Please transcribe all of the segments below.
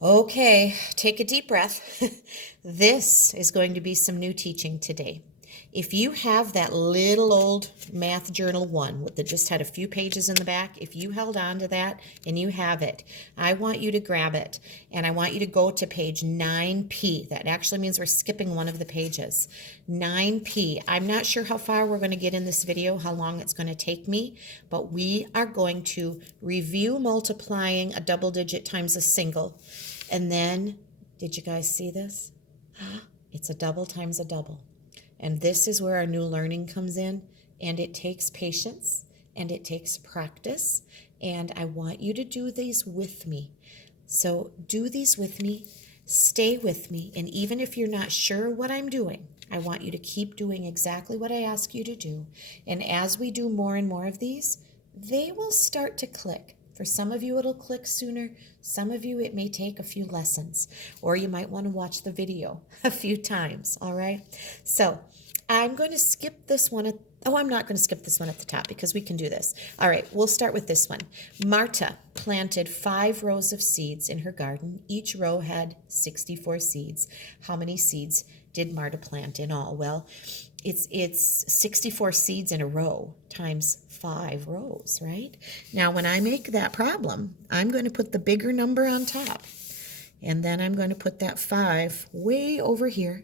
Okay, take a deep breath. This is going to be some new teaching today. If you have that little old math journal one that just had a few pages in the back, if you held on to that and you have it, I want you to grab it and I want you to go to page 9P. That actually means we're skipping one of the pages. 9P. I'm not sure how far we're going to get in this video, how long it's going to take me, but we are going to review multiplying a double digit times a single. And then, did you guys see this? It's a double times a double. And this is where our new learning comes in. And it takes patience and it takes practice. And I want you to do these with me. So do these with me, stay with me. And even if you're not sure what I'm doing, I want you to keep doing exactly what I ask you to do. And as we do more and more of these, they will start to click. For some of you, it'll click sooner. Some of you, it may take a few lessons, or you might want to watch the video a few times, all right? So I'm going to skip this one. I'm not going to skip this one at the top because we can do this. All right, we'll start with this one. Marta planted 5 rows of seeds in her garden. Each row had 64 seeds. How many seeds did Marta plant in all? Well, it's 64 seeds in a row times 5 rows, right? Now, when I make that problem, I'm going to put the bigger number on top. And then I'm going to put that 5 way over here.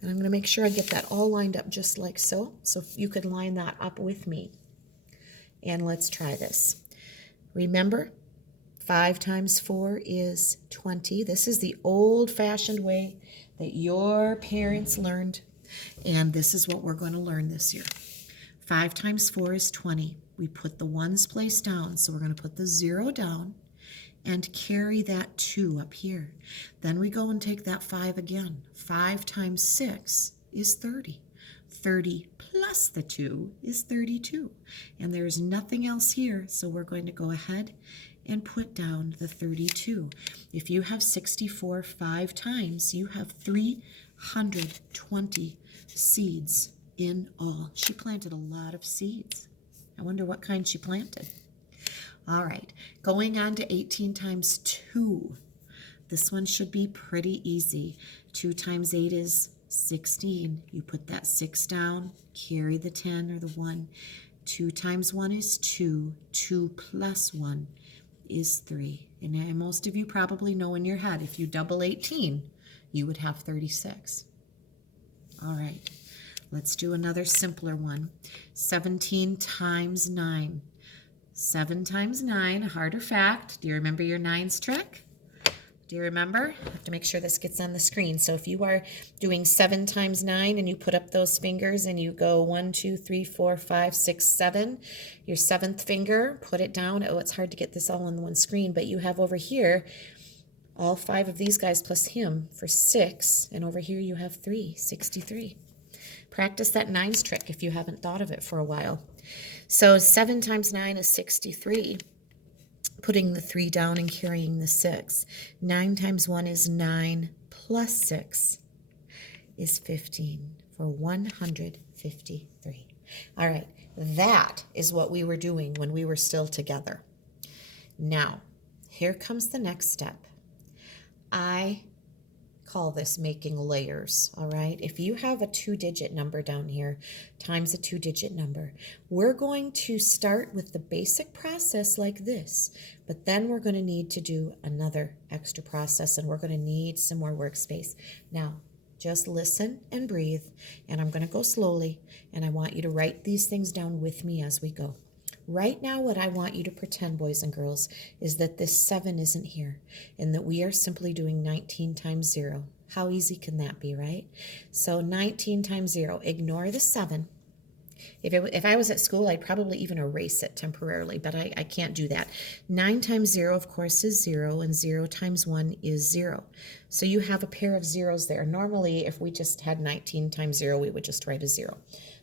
And I'm going to make sure I get that all lined up just like so. So you could line that up with me. And let's try this. Remember, 5 times 4 is 20. This is the old-fashioned way that your parents learned. And this is what we're going to learn this year. 5 times 4 is 20. We put the ones place down. So we're going to put the 0 down and carry that 2 up here. Then we go and take that 5 again. 5 times 6 is 30. 30 plus the 2 is 32. And there's nothing else here, so we're going to go ahead and put down the 32. If you have 64 5 times, you have 320 seeds in all. She planted a lot of seeds. I wonder what kind she planted. All right, going on to 18 times 2. This one should be pretty easy. 2 times 8 is 16. You put that 6 down, carry the 10 or the 1. 2 times 1 is 2. 2 plus 1 is 3. And most of you probably know in your head, if you double 18, you would have 36. All right, let's do another simpler one. 17 times 9. 7 times 9, a harder fact. Do you remember your 9s trick? Do you remember? I have to make sure this gets on the screen. So if you are doing 7 times 9 and you put up those fingers and you go 1, 2, 3, 4, 5, 6, 7, your 7th finger, put it down. Oh, it's hard to get this all on the one screen, but you have over here all 5 of these guys plus him for 6, and over here you have 3, 63. Practice that 9s trick if you haven't thought of it for a while. So 7 times 9 is 63, putting the 3 down and carrying the 6. 9 times 1 is 9, plus 6 is 15, for 153. All right, that is what we were doing when we were still together. Now, here comes the next step. I call this making layers, all right? If you have a 2-digit number down here times a 2-digit number, we're going to start with the basic process like this, but then we're going to need to do another extra process, and we're going to need some more workspace. Now, just listen and breathe, and I'm going to go slowly, and I want you to write these things down with me as we go. Right now, what I want you to pretend, boys and girls, is that this 7 isn't here and that we are simply doing 19 times 0. How easy can that be, right? So 19 times 0, ignore the 7. If I was at school, I'd probably even erase it temporarily, but I can't do that. 9 times 0, of course, is 0, and 0 times 1 is 0. So you have a pair of zeros there. Normally, if we just had 19 times 0, we would just write a 0.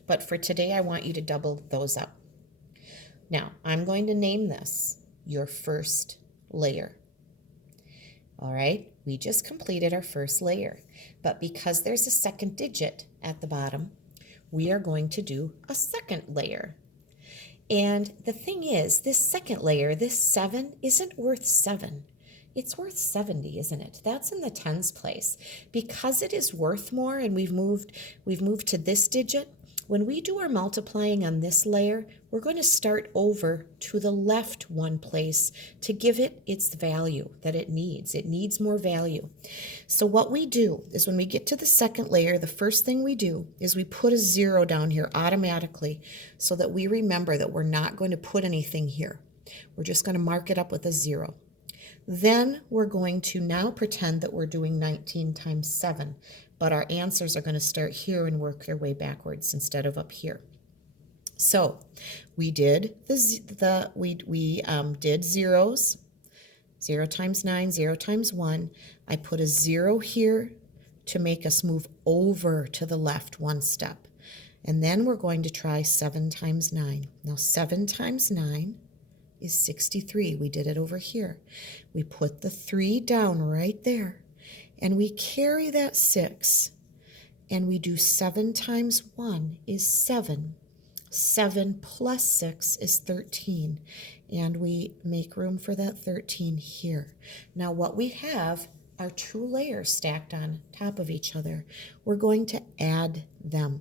But for today, I want you to double those up. Now, I'm going to name this your first layer. All right, we just completed our first layer, but because there's a second digit at the bottom, we are going to do a second layer. And the thing is, this second layer, this 7, isn't worth 7. It's worth 70, isn't it? That's in the tens place. Because it is worth more and we've moved to this digit, when we do our multiplying on this layer, we're going to start over to the left one place to give it its value that it needs. It needs more value. So what we do is when we get to the second layer, the first thing we do is we put a 0 down here automatically so that we remember that we're not going to put anything here. We're just going to mark it up with a 0. Then we're going to now pretend that we're doing 19 times 7. But our answers are going to start here and work their way backwards instead of up here. So we did did zeros. 0 times 9, 0 times 1. I put a 0 here to make us move over to the left one step. And then we're going to try 7 times 9. Now 7 times 9 is 63. We did it over here. We put the 3 down right there. And we carry that 6, and we do 7 times 1 is 7. 7 plus 6 is 13, and we make room for that 13 here. Now what we have are 2 layers stacked on top of each other. We're going to add them.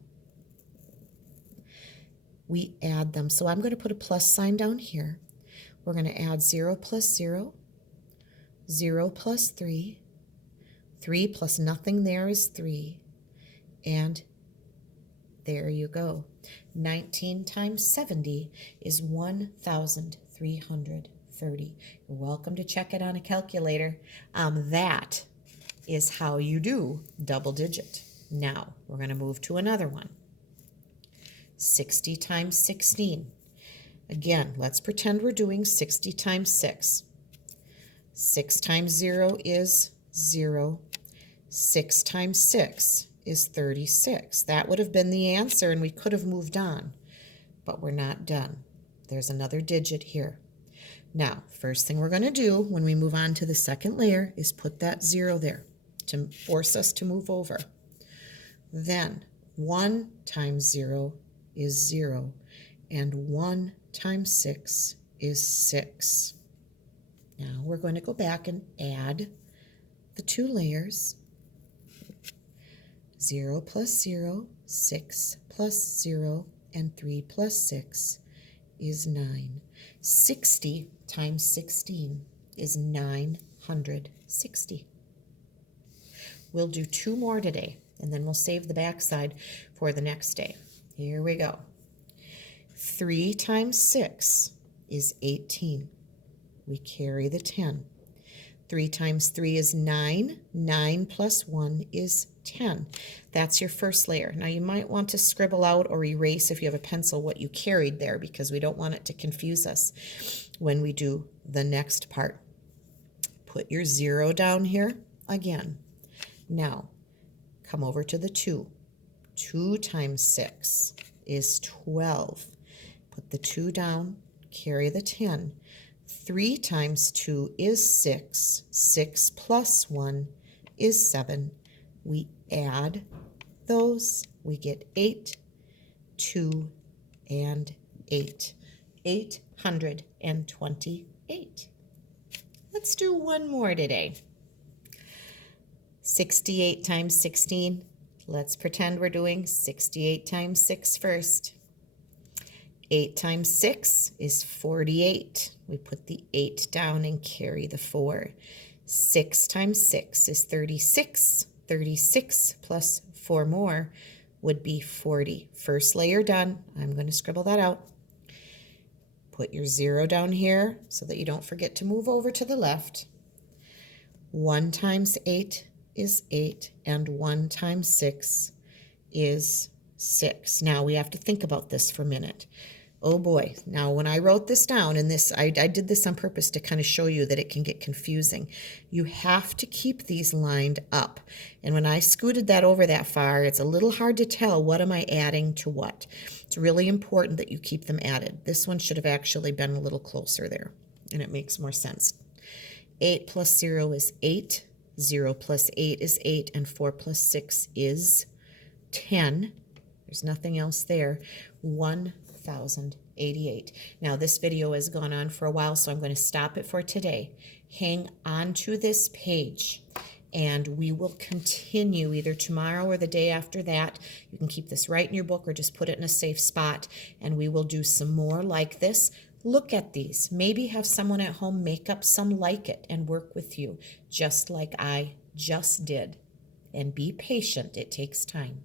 We add them. So I'm going to put a plus sign down here. We're going to add 0 plus 0, 0 plus 3, 3 plus nothing there is 3, and there you go. 19 times 70 is 1,330. You're welcome to check it on a calculator. That is how you do double digit. Now, we're going to move to another one. 60 times 16. Again, let's pretend we're doing 60 times 6. 6 times 0 is 0. 6 times 6 is 36. That would have been the answer, and we could have moved on, but we're not done. There's another digit here. Now, first thing we're going to do when we move on to the second layer is put that 0 there to force us to move over. Then 1 times 0 is 0, and 1 times 6 is 6. Now we're going to go back and add the 2 layers. 0 plus 0, 6 plus 0, and 3 plus 6 is 9. 60 times 16 is 960. We'll do 2 more today, and then we'll save the backside for the next day. Here we go. 3 times 6 is 18. We carry the 10. 3 times 3 is 9. 9 plus 1 is 10. That's your first layer. Now you might want to scribble out or erase if you have a pencil what you carried there, because we don't want it to confuse us when we do the next part. Put your 0 down here again. Now come over to the 2. 2 times 6 is 12. Put the 2 down, carry the 10. 3 times 2 is 6. 6 plus 1 is 7. We add those. We get 8, 2, and 8. 828. Let's do one more today. 68 times 16. Let's pretend we're doing 68 times 6 first. 8 times 6 is 48. We put the 8 down and carry the 4. 6 times 6 is 36. 36 plus 4 more would be 40. First layer done. I'm going to scribble that out. Put your 0 down here so that you don't forget to move over to the left. 1 times 8 is 8, and 1 times 6 is 6. Now we have to think about this for a minute. Oh boy, now when I wrote this down, and this I did this on purpose to kind of show you that it can get confusing. You have to keep these lined up. And when I scooted that over that far, it's a little hard to tell what am I adding to what. It's really important that you keep them added. This one should have actually been a little closer there, and it makes more sense. 8 plus 0 is 8. 0 plus 8 is 8, and 4 plus 6 is 10. There's nothing else there. 1,088. Now this video has gone on for a while, so I'm going to stop it for today. hang onto this page, and we will continue either tomorrow or the day after that. You can keep this right in your book or just put it in a safe spot, and we will do some more like this. Look at these. Maybe have someone at home make up some like it and work with you, just like I just did. And be patient. It takes time.